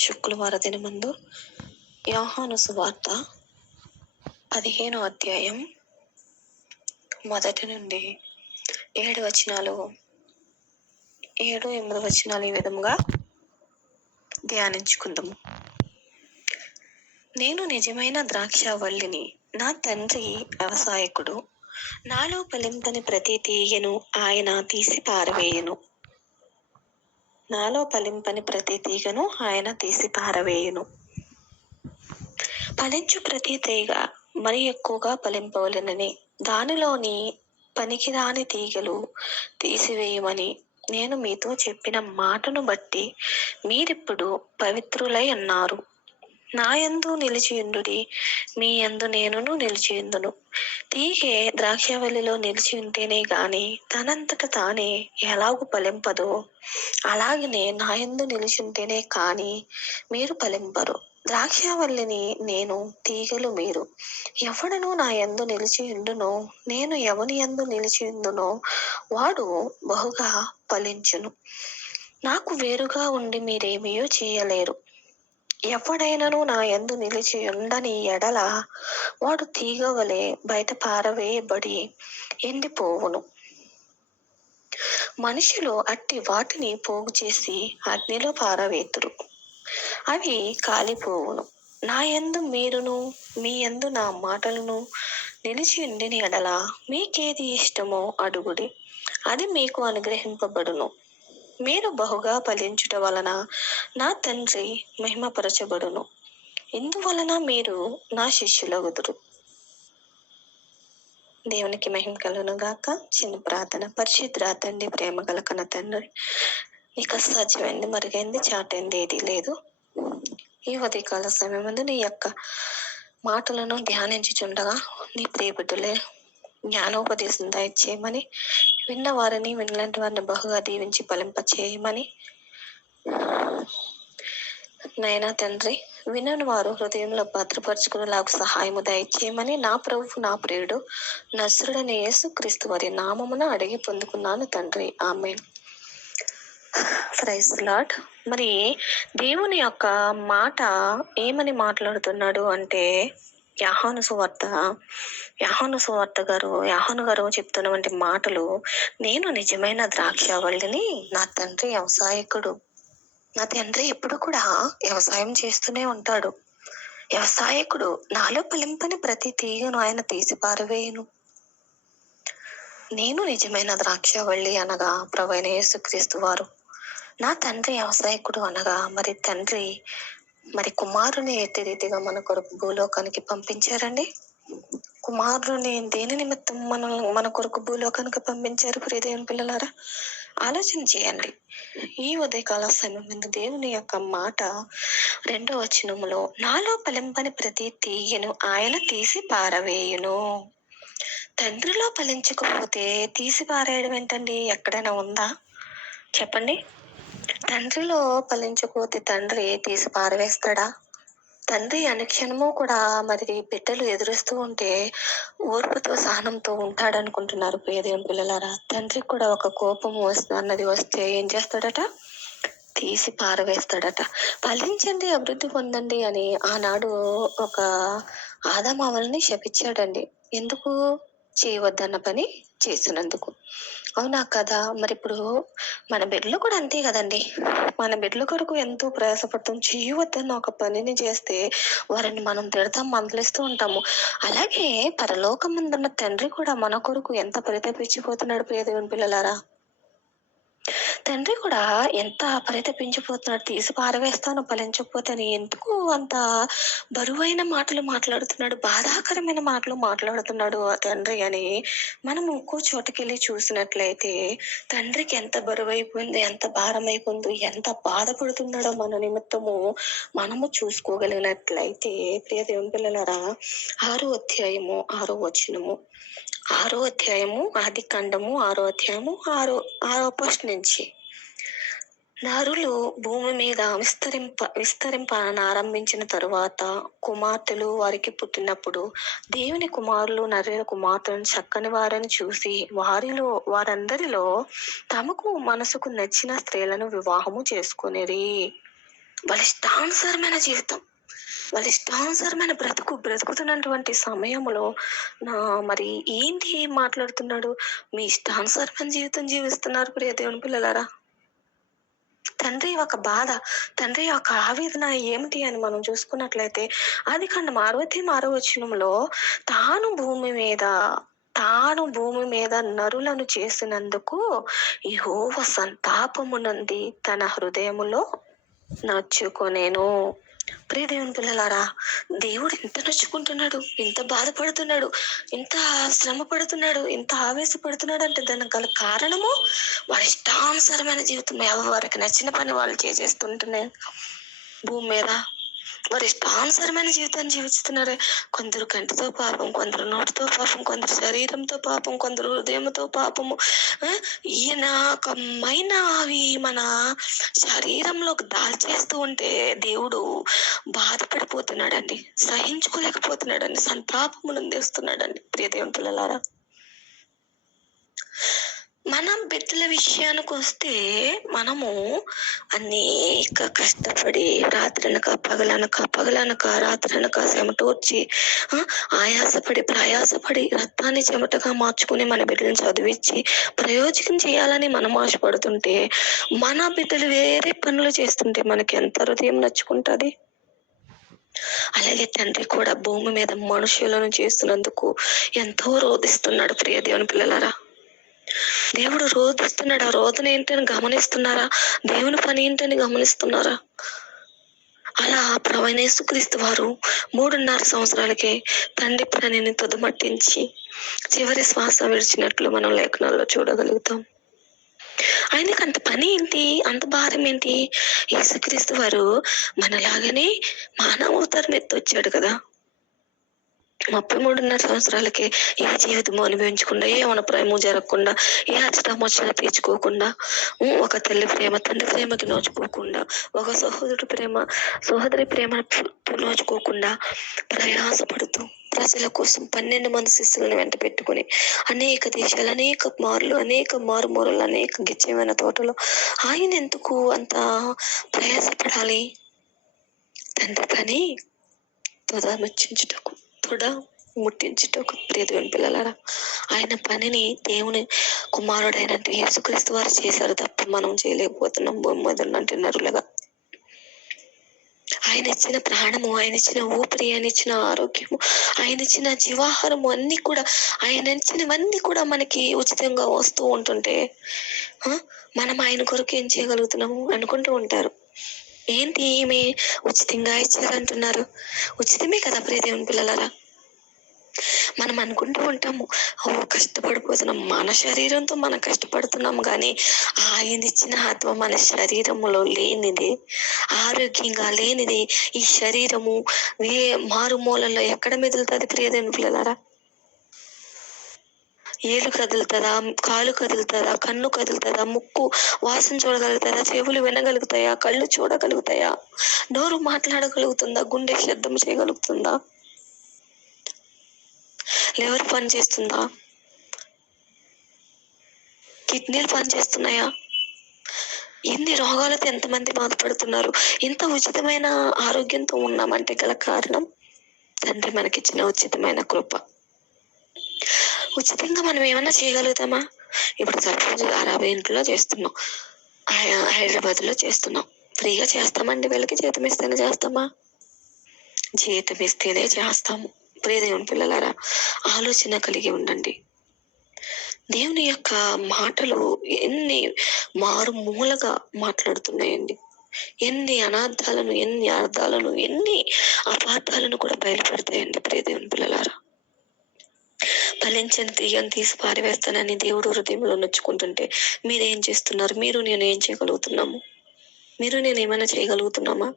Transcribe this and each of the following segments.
శుక్రవార దినమందు యోహాను సువార్త పదిహేనో అధ్యాయం మొదటి నుండి ఏడు వచనాలు ఏడు ఎనిమిది వచనాలు ఈ విధముగా ధ్యానించుకుందాము. నేను నిజమైన ద్రాక్షవల్లిని నా తండ్రి వ్యవసాయకుడు. నాలో ఫలింపని ప్రతి తీయను ఆయన తీసి పారవేయను. నాలో ఫలింపని ప్రతి తీగను ఆయన తీసి పారవేయును. ఫలించు ప్రతి తీగ మరి ఎక్కువగా ఫలింపవలనని. దానిలోని పనికిరాని తీగలు తీసివేయమని నేను మీతో చెప్పిన మాటను బట్టి మీరిప్పుడు పవిత్రులై అన్నారు. నా యందు నిలిచియుండుడి మీ యందు నేనును నిలిచియుందును. తీగే ద్రాక్షవల్లిలో నిలిచి ఉంటేనే గాని తనంతట తానే ఎలాగు ఫలింపదో? అలాగనే నా యందు నిలిచి ఉంటేనే కాని మీరు ఫలింపరు. ద్రాక్షవల్లిని నేను తీగలు మీరు. ఎవడను నా యందు నిలిచి ఉండునో నేను ఎవని యందు నిలిచి ఉందునో వాడు బహుగా ఫలించును. నాకు వేరుగా ఉండి మీరేమీయో చేయలేరు. ఎవడైనను నా యందు నిలిచి ఉండని ఎడల వాడు తీగవలే బయట పారవేయబడి ఎండిపోవును. మనుషులు అట్టి వాటిని పోగు చేసి అగ్నిలో పారవేతురు. అవి కాలిపోవును. నా యందు మీరును మీ యందు నా మాటలను నిలిచి ఉండిన ఎడల మీకేది ఇష్టమో అడుగుడి. అది మీకు అనుగ్రహింపబడును. మీరు బహుగా ఫలించుట వలన నా తండ్రి మహిమపరచబడును. ఇందువలన మీరు నా శిష్యులగుదురు. దేవునికి మహిమ కలను గాక చిన్న ప్రార్థన. పరిశుద్ధ తండ్రి ప్రేమ గల కన తండ్రి నీకు అసాధ్యమైంది మరుగైంది చాటైంది ఏది లేదు. ఈ ఉదయకాల సమయం నీ యొక్క మాటలను ధ్యానించుచుండగా నీ ప్రియబిడ్డలే జ్ఞానోపదేశం దయచేయమని విన్న వారిని వినలాంటి వారిని బహుగా దీవించి ఫలింపచేయమని నైనా తండ్రి వినని వారు హృదయంలో భద్రపరుచుకునేలాగా సహాయము దయచేయమని నా ప్రభు నా ప్రియుడు నసురుడని యేసు క్రీస్తు వారి నామమున అడిగి పొందుకున్నాను తండ్రి. ఆమె ప్రైజ్ లాడ్ మరి దేవుని యొక్క మాట ఏమని మాట్లాడుతున్నాడు అంటే యాహాను సువార్త యాహాను సువార్త గారు యాహాను గారు చెప్తున్నటువంటి మాటలు నేను నిజమైన ద్రాక్షవల్లిని నా తండ్రి వ్యవసాయకుడు. నా తండ్రి ఎప్పుడు కూడా వ్యవసాయం చేస్తూనే ఉంటాడు. వ్యవసాయకుడు నాలో ఫలింపని ప్రతి తీగను ఆయన తీసి పారవేయను. నేను నిజమైన ద్రాక్షవల్లి అనగా ప్రవైన యేసుక్రీస్తు వారు. నా తండ్రి వ్యవసాయకుడు అనగా మరి తండ్రి మరి కుమారుని ఎట్టి రీతిగా మన కొరకు భూలోకానికి పంపించారండి. కుమారుని దేని నిమిత్తం మన మన కొరకు భూలోకానికి పంపించారు ప్రియదేవుని పిల్లలారా? ఆలోచన చేయండి. ఈ ఉదయకాల సమయం మీద దేవుని యొక్క మాట రెండో వచనములో నాలో ఫలింపని ప్రతి తీయను ఆయన తీసి పారవేయును. తండ్రిలో ఫలించకపోతే తీసి పారేయడం ఏంటండి? ఎక్కడైనా ఉందా? చెప్పండి. తండ్రిలో ఫలించకపోతే తండ్రి తీసి పారవేస్తాడా? తండ్రి అనుక్షణము కూడా మరి బిడ్డలు ఎదురుస్తూ ఉంటే ఓర్పుతో సహనంతో ఉంటాడనుకుంటున్నారు ప్రియదేవుని పిల్లలారా. తండ్రికి కూడా ఒక కోపం వస్తుంది అన్నది వస్తే ఏం చేస్తాడట? తీసి పారవేస్తాడట. ఫలించండి అభివృద్ధి పొందండి అని ఆనాడు ఒక ఆదామావల్ని శపించాడండి. ఎందుకు? చేయవద్దన్న పని చేసినందుకు. అవునా కదా? మరి ఇప్పుడు మన బిడ్డలు కూడా అంతే కదండి. మన బిడ్డల కొరకు ఎంతో ప్రయాసపడతాం. చేయవద్దన్న ఒక పనిని చేస్తే వారిని మనం తిడతాం మందలిస్తూ ఉంటాము. అలాగే పరలోకం ముందున్న తండ్రి కూడా మన కొరకు ఎంత పరితపించిపోతున్నాడు ప్రియదేవుని పిల్లలారా? తండ్రి కూడా ఎంత పరితపించిపోతున్నాడు తీసి పారవేస్తాను ఫలించకపోతే అని ఎందుకు అంత బరువైన మాటలు మాట్లాడుతున్నాడు బాధాకరమైన మాటలు మాట్లాడుతున్నాడు ఆ తండ్రి అని మనం ఇంకో చోటుకెళ్ళి చూసినట్లయితే తండ్రికి ఎంత బరువైపోయిందో ఎంత భారం అయిపోయిందో ఎంత బాధపడుతున్నాడో మన నిమిత్తము మనము చూసుకోగలిగినట్లయితే ప్రియ దేవుని ఆరో అధ్యాయము ఆరో వచనము. ఆరో అధ్యాయము ఆది ఖండము ఆరో అధ్యాయము ఆరో ఆరో పోస్ట్ నుంచి. నరులు భూమి మీద విస్తరింప విస్తరింప ఆరంభించిన తరువాత కుమార్తెలు వారికి పుట్టినప్పుడు దేవుని కుమారులు నరుల కుమార్తెలను చక్కని వారని చూసి వారిలో వారందరిలో తమకు మనసుకు నచ్చిన స్త్రీలను వివాహము చేసుకునేది వాళ్ళ ఇష్టానుసారమైన జీవితం. వాళ్ళ ఇష్టానుసారమైన బ్రతుకు బ్రతుకుతున్నటువంటి సమయంలో నా మరి ఏంటి మాట్లాడుతున్నాడు? మీ ఇష్టానుసారమైన జీవితం జీవిస్తున్నారు ప్రియ దేవుని పిల్లలారా. తండ్రి యొక్క బాధ తండ్రి యొక్క ఆవేదన ఏమిటి అని మనం చూసుకున్నట్లయితే అది కండ అరవై ఆరో వచనంలో తాను భూమి మీద తాను భూమి మీద నరులను చేసినందుకు ఈ సంతాపమునంది తన హృదయములో నచ్చుకొనేను ప్రియ దేవుని పిల్లలారా దేవుడు ఇంత నచ్చుకుంటున్నాడు ఇంత బాధపడుతున్నాడు ఇంత శ్రమ పడుతున్నాడు ఇంత ఆవేశపడుతున్నాడు అంటే దానికి గల కారణము వారి ఇష్టానుసారమైన జీవితం ఎవరికి నచ్చిన పని వాళ్ళు చేసేస్తుంటున్నాయి భూమి మీద మరి స్పాన్సర్మైన జీవితాన్ని జీవిస్తున్నారు. కొందరు కంటితో పాపం కొందరు నోటితో పాపం కొందరు శరీరంతో పాపం కొందరు హృదయంతో పాపము. ఈయన ఒక మైన అవి మన శరీరంలోకి దాల్చేస్తూ ఉంటే దేవుడు బాధపడిపోతున్నాడండి. సహించుకోలేకపోతున్నాడండి. సంతాపమును అందిస్తున్నాడండి ప్రియ పిల్లలారా మనం బిడ్డల విషయానికి వస్తే మనము అనేక కష్టపడి రాత్రనక పగలనక పగలనక రాత్రనక చెమటోర్చి ఆయాసపడి ప్రయాసపడి రక్తాన్ని చెమటగా మార్చుకుని మన బిడ్డలను చదివించి ప్రయోజకం చేయాలని మనం ఆశపడుతుంటే మన బిడ్డలు వేరే పనులు చేస్తుంటే మనకి ఎంత హృదయం నచ్చుకుంటుంది? అలాగే తండ్రి కూడా భూమి మీద మనుషులను చేస్తున్నందుకు ఎంతో రోధిస్తున్నాడు ప్రియ దేవుని పిల్లలారా. దేవుడు రోధిస్తున్నాడు ఆ రోదన ఏంటని గమనిస్తున్నారా? దేవుని పని ఏంటని గమనిస్తున్నారా? అలా ప్రవణేశ్వక్రీస్తు వారు మూడున్నర సంవత్సరాలకే తండ్రి ప్రాణిని తుదమట్టించి చివరి శ్వాస విడిచినట్లు మనం లేఖనాల్లో చూడగలుగుతాం. ఆయనకి అంత పని ఏంటి? అంత భారం ఏంటి? యేసుక్రీస్తు వారు మనలాగానే మానవ అవతారం ఎత్తి వచ్చాడు కదా. ముప్పై మూడున్నర సంవత్సరాలకి ఏ జీవితము అనుభవించకుండా ఏ ప్రేమ జరగకుండా ఏ అచ్చటమొచ్చట తీర్చుకోకుండా ఒక తల్లి ప్రేమ తండ్రి ప్రేమకి నోచుకోకుండా ఒక సహోదరుడు ప్రేమ సహోదరి ప్రేమ నోచుకోకుండా ప్రయాసపడుతూ ప్రజల కోసం పన్నెండు మంది శిష్యులను వెంట పెట్టుకుని అనేక దేశాలు అనేక మార్లు అనేక మారుమూరలు అనేక గిచ్చమైన తోటలో ఆయన ఎందుకు అంత ప్రయాసపడాలి? తండ్రి పని తుద కూడా తుడ ముట్టించుటకు ప్రియదేవుని పిల్లలారా. ఆయన పనిని దేవుని కుమారుడైన యేసుక్రీస్తు వారు చేశారు తప్ప మనం చేయలేకపోతున్నాం భూమి మీద నరులుగా. ఆయన ఇచ్చిన ప్రాణము ఆయన ఇచ్చిన ఊపిరి ఆయన ఇచ్చిన ఆరోగ్యము ఆయన ఇచ్చిన జీవాహారము అన్ని కూడా ఆయన ఇచ్చినవన్నీ కూడా మనకి ఉచితంగా వస్తూ ఉంటుంటే మనం ఆయన కొరకు ఏం చేయగలుగుతున్నాము అనుకుంటూ ఉంటారు. ఏంటి ఈమె ఉచితంగా ఇచ్చారంటున్నారు ఉచితమే కదా ప్రియదేవుని పిల్లలరా పిల్లలారా. మనం అనుకుంటూ ఉంటాము ఓ కష్టపడిపోతున్నాం మన శరీరంతో మనం కష్టపడుతున్నాం కానీ ఆయన ఇచ్చిన ఆత్మ మన శరీరములో లేనిది ఆరోగ్యంగా లేనిది ఈ శరీరము ఏ మారుమూలలో ఎక్కడ మెదులుతుంది ప్రియదేని పిల్లలారా? ఏలు కదులుతుందా కాలు కదులుతుందా కన్ను కదులుతుందా ముక్కు వాసన చూడగలుగుతుందా చెవులు వినగలుగుతాయా కళ్ళు చూడగలుగుతాయా నోరు మాట్లాడగలుగుతుందా గుండె శబ్దం చేయగలుగుతుందా? లివర్ పని చేస్తుందా? కిడ్నీలు పనిచేస్తున్నాయా ఇన్ని ఎన్ని రోగాలతో ఎంతమంది బాధపడుతున్నారు? ఇంత ఉచితమైన ఆరోగ్యంతో ఉన్నామంటే గల కారణం? తండ్రి మనకిచ్చిన ఉచితమైన కృప. ఉచితంగా మనం ఏమన్నా చేయగలుగుతామా? ఇప్పుడు సపోజ్ అరవై ఇంట్లో చేస్తున్నాం. హైదరాబాద్లో చేస్తున్నాం. ఫ్రీగా చేస్తామండి వీళ్ళకి. జీతం ఇస్తేనే చేస్తామా? జీతం ఇస్తేనే చేస్తాము. ప్రియదేవుని పిల్లలారా ఆలోచన కలిగి ఉండండి. దేవుని యొక్క మాటలు ఎన్ని మారుమూలగా మాట్లాడుతున్నాయండి. ఎన్ని అనార్థాలను ఎన్ని అర్థాలను ఎన్ని అపార్థాలను కూడా బయలుపెడతాయండి ప్రియదేవుని పిల్లలారా. ఫలించని తీయని తీసి పారివేస్తానని దేవుడు హృదయంలో నొచ్చుకుంటుంటే మీరేం చేస్తున్నారు? మీరు నేను ఏం చేయగలుగుతున్నాము? మీరు నేను ఏమైనా చేయగలుగుతున్నామా?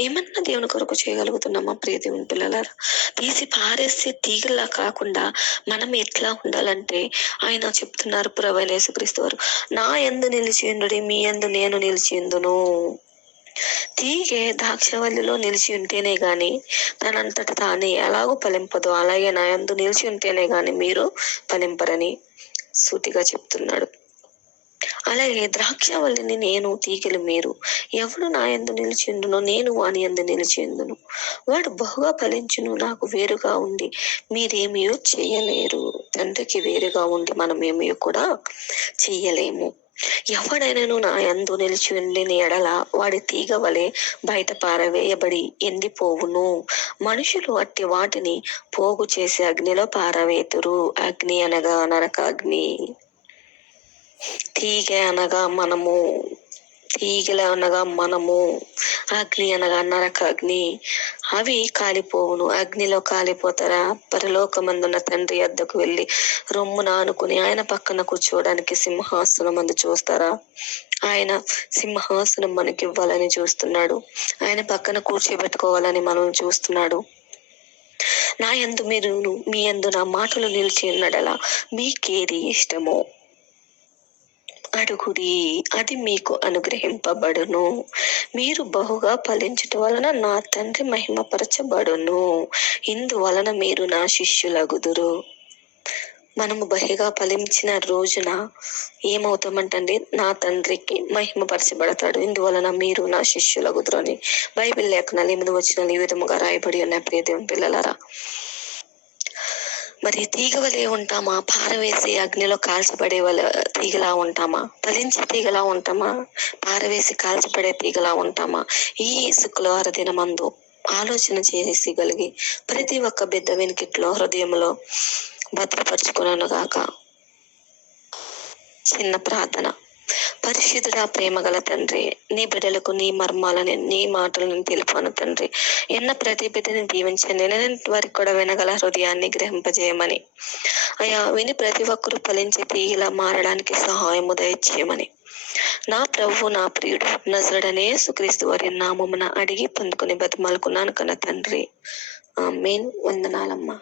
ఏమన్నా దేవుని కొరకు చేయగలుగుతున్నామా ప్రీతి పిల్లలారా? తీసి పారేస్తే తీగలా కాకుండా మనం ఎట్లా ఉండాలంటే ఆయన చెప్తున్నారు ప్రభైన యేసుక్రీస్తు వారు నా ఎందు నిలిచిండుడి మీ ఎందు నేను నిలిచిందును తీగే ద్రాక్షవల్లిలో నిలిచి ఉంటేనే గాని తనంతట తానే ఎలాగో ఫలింపదు. అలాగే నా యందు నిలిచి ఉంటేనే గాని మీరు ఫలింపరని సూటిగా చెప్తున్నాడు. అలాగే ద్రాక్షవల్లిని నేను తీగలు మీరు. ఎవడు నా యందు నిలిచిండునో నేను వాని యందు నిలిచిందును వాడు బహుగా ఫలించును నాకు వేరుగా ఉండి. మీరేమియో చేయలేరు. తండ్రికి వేరుగా ఉండి మనం ఏమియో కూడా చెయ్యలేము ఎవడైనాను నా యందు నిలిచి ఉండిన ఎడల వాడి తీగ వలె బయట పారవేయబడి ఎండిపోవును. మనుషులు అట్టి వాటిని పోగు చేసి అగ్నిలో పారవేతురు. అగ్ని అనగా నరకాగ్ని. తీగ అనగా మనము తీగల అనగా మనము అగ్ని అనగా నరక అగ్ని. అవి కాలిపోవును. అగ్నిలో కాలిపోతారా? పరలోకమందున్న తండ్రి అద్దకు వెళ్ళి రొమ్మున ఆనుకుని ఆయన పక్కన కూర్చోవడానికి సింహాసనం అందు చూస్తారా? ఆయన సింహాసనం మనకి ఇవ్వాలని చూస్తున్నాడు. ఆయన పక్కన కూర్చోబెట్టుకోవాలని మనం చూస్తున్నాడు. నా యందు మీరు మీ యందు నా మాటలు నిలిచి ఉన్నడలా మీకేది ఇష్టమో? అడుగుడి అది మీకు అనుగ్రహింపబడును. మీరు బహుగా ఫలించట వలన నా తండ్రి మహిమపరచబడును. ఇందువలన మీరు నా శిష్యులగుదురు. మనము బహిగా ఫలించిన రోజున ఏమవుతామంటండి? నా తండ్రికి మహిమపరచబడతాడు. ఇందువలన మీరు నా శిష్యులగుదురు అని బైబిల్ లేఖనాలు ఎనిమిది వచ్చిన ఈ విధముగా రాయబడి ఉన్న ప్రియదేవుని పిల్లలరా మరి తీగ వలె ఉంటామా? పారవేసి అగ్నిలో కాల్చబడే వల తీగలా ఉంటామా? ఫలించే తీగలా ఉంటామా? పారవేసి కాల్చబడే తీగలా ఉంటామా? ఈ శుక్రవార దినమందు ఆలోచన చేసి ప్రతి ఒక్క బిడ్డ వెనుకిట్లో హృదయంలో భద్రపరుచుకున్నాను గాక చిన్న ప్రార్థన. పరిశుద్ధుడా ప్రేమ గల తండ్రి నీ బిడ్డలకు నీ మర్మాలని నీ మాటలను తెలుపాను తండ్రి. ఎన్న ప్రతి బిడ్డని దీవించండి నేను వారికి కూడా వినగల హృదయాన్ని గ్రహింపజేయమని. అయా విని ప్రతి ఒక్కరూ ఫలించే తీగిలా మారడానికి సహాయము దయచేయమని. నా ప్రభు నా ప్రియుడు నజరడనే సుక్రీస్తు వారి నామమున అడిగి పొందుకుని బతిమాలుకున్నాను కన తండ్రి. ఆ మెయిన్ వందనాలమ్మా.